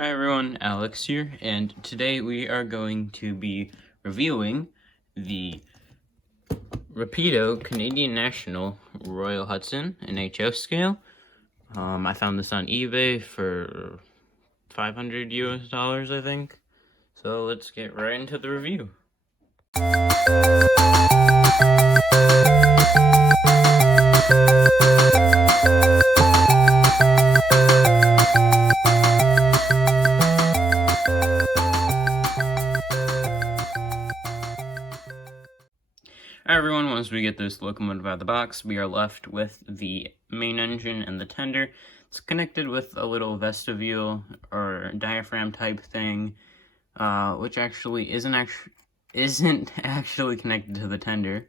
Hi everyone, Alex here, and today we are going to be reviewing the Rapido Canadian National Royal Hudson NHO scale. I found this on eBay for $500 I think. So let's get right into the review. Alright everyone, once we get this locomotive out of the box, we are left with the main engine and the tender. It's connected with a little vestibule or diaphragm type thing, which actually isn't actually connected to the tender,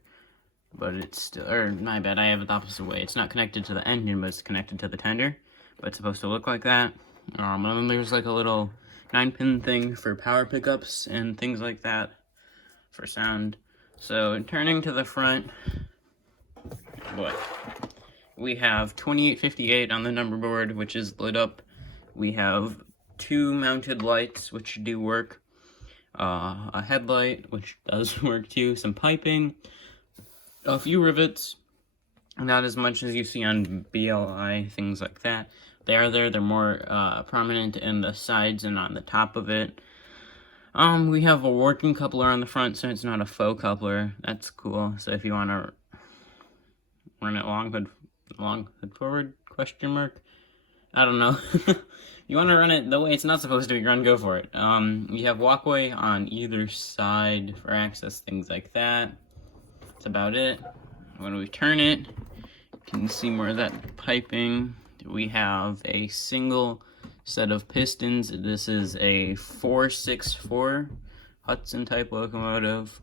but it's still, or my bad, I have it the opposite way. It's not connected to the engine, but it's connected to the tender, but it's supposed to look like that. And then there's like a little 9-pin thing for power pickups and things like that for sound. So turning to the front, we have 2858 on the number board, which is lit up. We have 2 mounted lights, which do work. A headlight, which does work too. Some piping. A few rivets. Not as much as you see on BLI, things like that. They are there. They're more prominent in the sides and on the top of it. We have a working coupler on the front, so it's not a faux coupler. That's cool. So if you want to run it long hood forward, question mark? I don't know. You want to run it the way it's not supposed to be run, go for it. You have walkway on either side for access, things like that. That's about it. When we turn it, you can see more of that piping. We have a single set of pistons. This is a 464 Hudson type locomotive.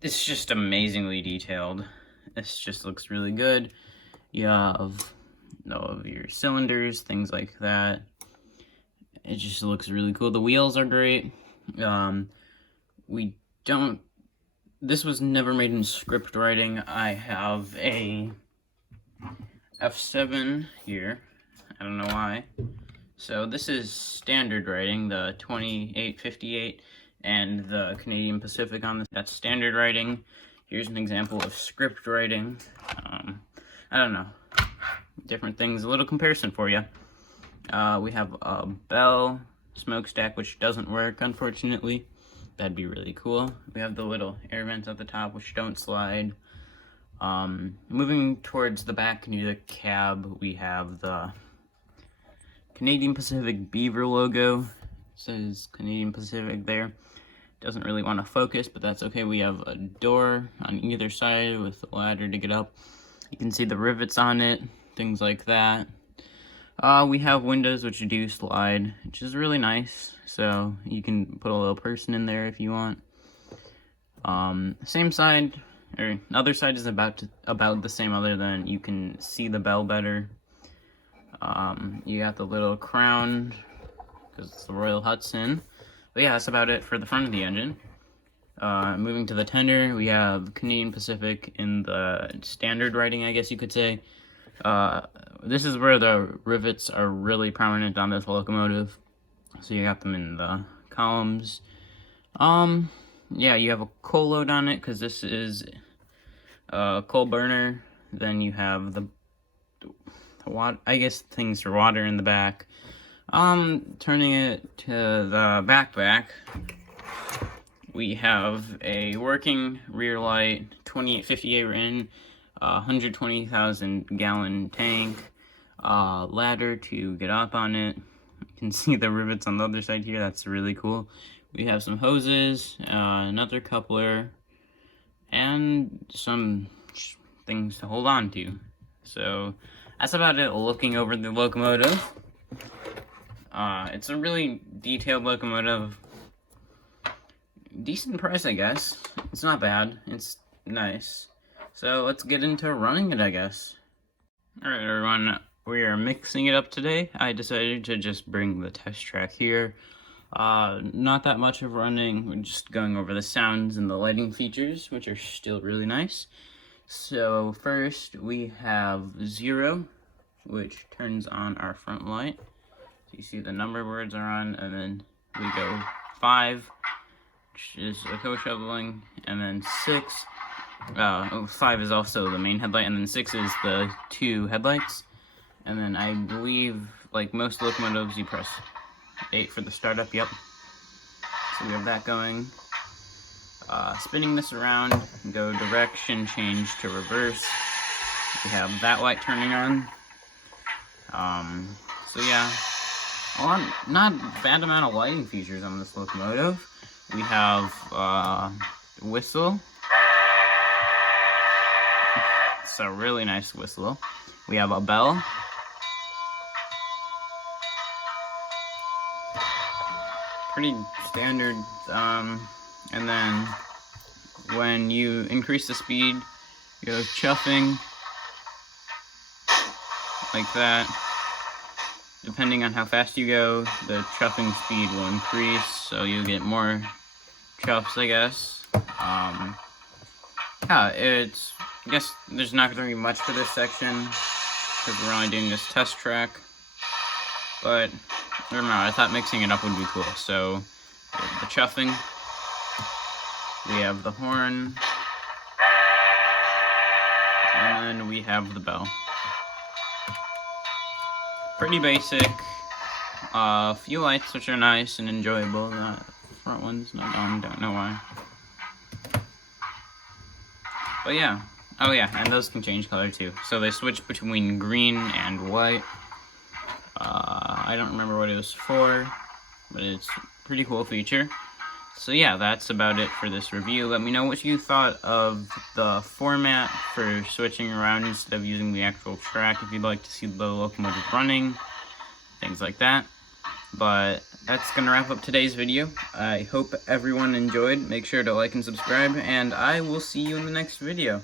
It's just amazingly detailed. This just looks really good. You have all of your cylinders, things like that. It just looks really cool. The wheels are great. This was never made in script writing. I have a F7 here. I don't know why. So this is standard writing, the 2858 and the Canadian Pacific on this. That's standard writing. Here's an example of script writing. I don't know. Different things, a little comparison for you. We have a Bell smokestack, which doesn't work, unfortunately. That'd be really cool. We have the little air vents at the top, which don't slide. Moving towards the back near the cab, we have the Canadian Pacific Beaver logo. It says Canadian Pacific there. Doesn't really want to focus, but that's okay. We have a door on either side with a ladder to get up. You can see the rivets on it, things like that. We have windows which do slide, which is really nice. So you can put a little person in there if you want. Same side, or other side is about the same, other than you can see the bell better. You got the little crown because it's the Royal Hudson. But yeah, that's about it for the front of the engine. Moving to the tender, we have Canadian Pacific in the standard writing, I guess you could say. This is where the rivets are really prominent on this locomotive. So you got them in the columns. Yeah, you have a coal load on it because this is a coal burner. Then you have the water, I guess things for water in the back. Turning it to the back, we have a working rear light, 2858 in, 120,000 gallon tank, ladder to get up on it. You can see the rivets on the other side here. That's really cool. We have some hoses, another coupler, and some things to hold on to. So that's about it looking over the locomotive. It's a really detailed locomotive. Decent price, I guess. It's not bad. It's nice. So let's get into running it, I guess. Alright everyone, we are mixing it up today. I decided to just bring the test track here. Not that much of running. We're just going over the sounds and the lighting features, which are still really nice. So first we have 0, which turns on our front light. So you see the number words are on, and then we go 5, which is a co-shoveling, and then 6. 5 is also the main headlight, and then 6 is the 2 headlights. And then I believe, like most locomotives, you press 8 for the startup, yep. So we have that going. Spinning this around, go direction, change to reverse. We have that light turning on. So yeah, not bad amount of lighting features on this locomotive. We have whistle. It's a really nice whistle. We have a bell. Pretty standard. And then when you increase the speed, you go chuffing like that. Depending on how fast you go, the chuffing speed will increase, so you get more chuffs, I guess. Yeah, I guess there's not going to be much for this section, because we're only doing this test track. But, I don't know, I thought mixing it up would be cool. So, the chuffing. We have the horn, and then we have the bell. Pretty basic. Few lights which are nice and enjoyable. The front one's not on, don't know why. But yeah. Oh yeah, and those can change color too. So they switch between green and white. I don't remember what it was for, but it's a pretty cool feature. So yeah, that's about it for this review. Let me know what you thought of the format for switching around instead of using the actual track, if you'd like to see the locomotive running, things like that. But that's going to wrap up today's video. I hope everyone enjoyed. Make sure to like and subscribe, and I will see you in the next video.